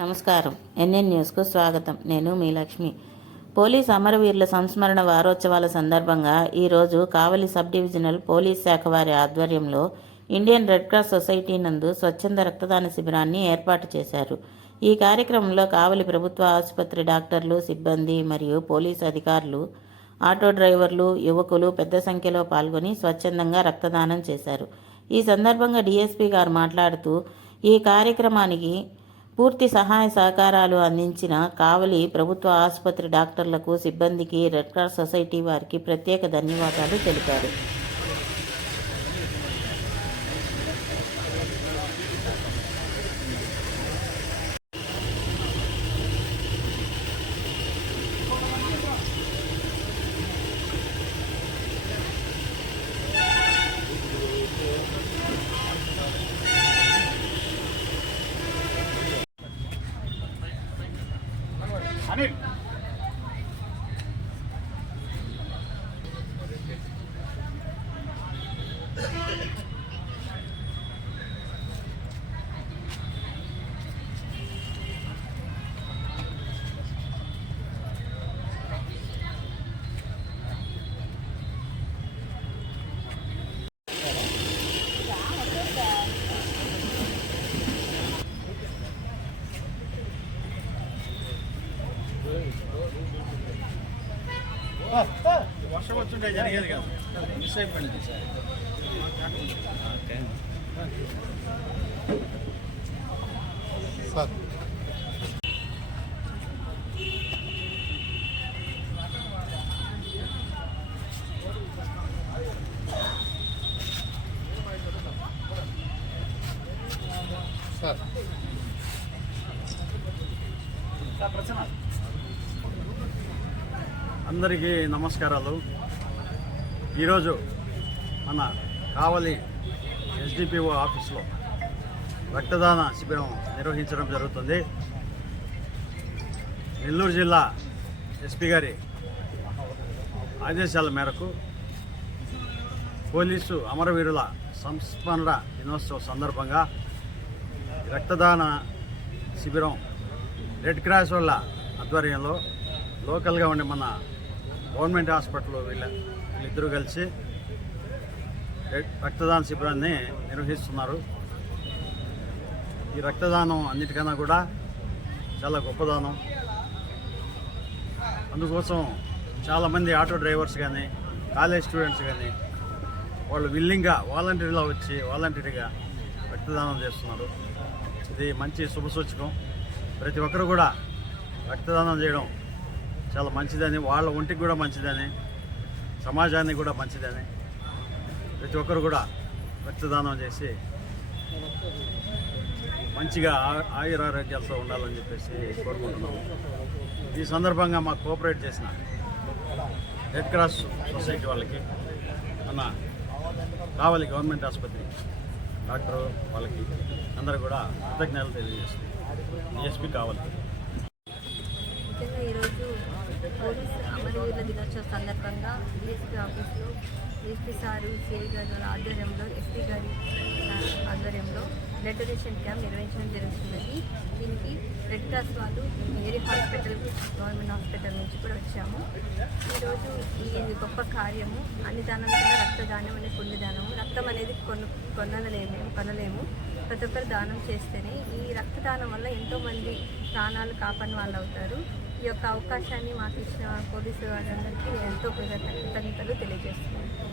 నమస్కారం. ఎన్ఎన్ న్యూస్కు స్వాగతం. నేను మీ లక్ష్మి. పోలీస్ అమరవీరుల సంస్మరణ వారోత్సవాల సందర్భంగా ఈరోజు కావలి సబ్ డివిజనల్ పోలీస్ శాఖ వారి ఆధ్వర్యంలో ఇండియన్ రెడ్ క్రాస్ సొసైటీ నందు స్వచ్ఛంద రక్తదాన శిబిరాన్ని ఏర్పాటు చేశారు. ఈ కార్యక్రమంలో కావలి ప్రభుత్వ ఆసుపత్రి డాక్టర్లు, సిబ్బంది మరియు పోలీసు అధికారులు, ఆటో డ్రైవర్లు, యువకులు పెద్ద సంఖ్యలో పాల్గొని స్వచ్ఛందంగా రక్తదానం చేశారు. ఈ సందర్భంగా డీఎస్పీ గారు మాట్లాడుతూ, ఈ కార్యక్రమానికి పూర్తి సహాయ సహకారాలు అందించిన కావలి ప్రభుత్వ ఆసుపత్రి డాక్టర్లకు, సిబ్బందికి, రెడ్ క్రాస్ సొసైటీ వారికి ప్రత్యేక ధన్యవాదాలు తెలిపారు. వర్షం వచ్చుంటే జరిగేది కాదు, మిస్ అయిపోయింది సార్. అందరికీ నమస్కారాలు. ఈరోజు మన కావలి ఎస్డిపిఓ ఆఫీస్లో రక్తదాన శిబిరం నిర్వహించడం జరుగుతుంది. నెల్లూరు జిల్లా ఎస్పీ గారి ఆదేశాల మేరకు పోలీసు అమరవీరుల సంస్మరణ దినోత్సవం సందర్భంగా రక్తదాన శిబిరం రెడ్ క్రాస్ వాళ్ళ ఆధ్వర్యంలో లోకల్గా ఉండే మన గవర్నమెంట్ హాస్పిటల్ వీళ్ళిద్దరూ కలిసి రక్తదాన శిబిరాన్ని నిర్వహిస్తున్నారు. ఈ రక్తదానం అన్నిటికన్నా కూడా చాలా గొప్పదానం. అందుకోసం చాలామంది ఆటో డ్రైవర్స్ కానీ, కాలేజ్ స్టూడెంట్స్ కానీ వాళ్ళు విల్లింగ్గా వాలంటరీగా రక్తదానం చేస్తున్నారు. ఇది మంచి శుభసూచకం. ప్రతి ఒక్కరు కూడా రక్తదానం చేయడం చాలా మంచిదని, వాళ్ళ ఒంటికి కూడా మంచిదని, సమాజానికి కూడా మంచిదని ప్రతి ఒక్కరు కూడా రక్తదానం చేసి మంచిగా ఆయురారోగ్యాలతో ఉండాలని చెప్పేసి కోరుకుంటున్నాము. ఈ సందర్భంగా మాకు కోఆపరేట్ చేసిన రెడ్ క్రాస్ సొసైటీ వాళ్ళకి, మన కావలి గవర్నమెంట్ ఆసుపత్రి డాక్టర్ వాళ్ళకి అందరూ కూడా కృతజ్ఞతలు తెలియజేస్తుంది. డిఎస్పీ కావాలి. ముఖ్యంగా ఈరోజు పోలీసు అమరవీరుల దినోత్సవం సందర్భంగా డిఎస్పీ ఆఫీస్లో డిఎస్పీ సారు, సిఐ గారి ఆధ్వర్యంలో, ఎస్పీ గారి ఆధ్వర్యంలో బ్లడ్ డొనేషన్ క్యాంప్ నిర్వహించడం జరుగుతున్నది. దీనికి రెడ్ క్రాస్ వాళ్ళు ఏరియా హాస్పిటల్, గవర్నమెంట్ హాస్పిటల్ నుంచి కూడా వచ్చాము. ఈరోజు ఈ గొప్ప కార్యము అన్ని దానం కన్నా రక్తదానం అనే పుణ్యదానము. రక్తం అనేది కొనలేము. ప్రతి ఒక్కరు దానం చేస్తేనే ఈ రక్తదానం వల్ల ఎంతోమంది ప్రాణాలు కాపాడిన వాళ్ళు అవుతారు. ఈ యొక్క అవకాశాన్ని మాకు ఇచ్చిన పోలీసు వారందరికీ ఎంతో కృతజ్ఞతలు తెలియజేస్తున్నాను.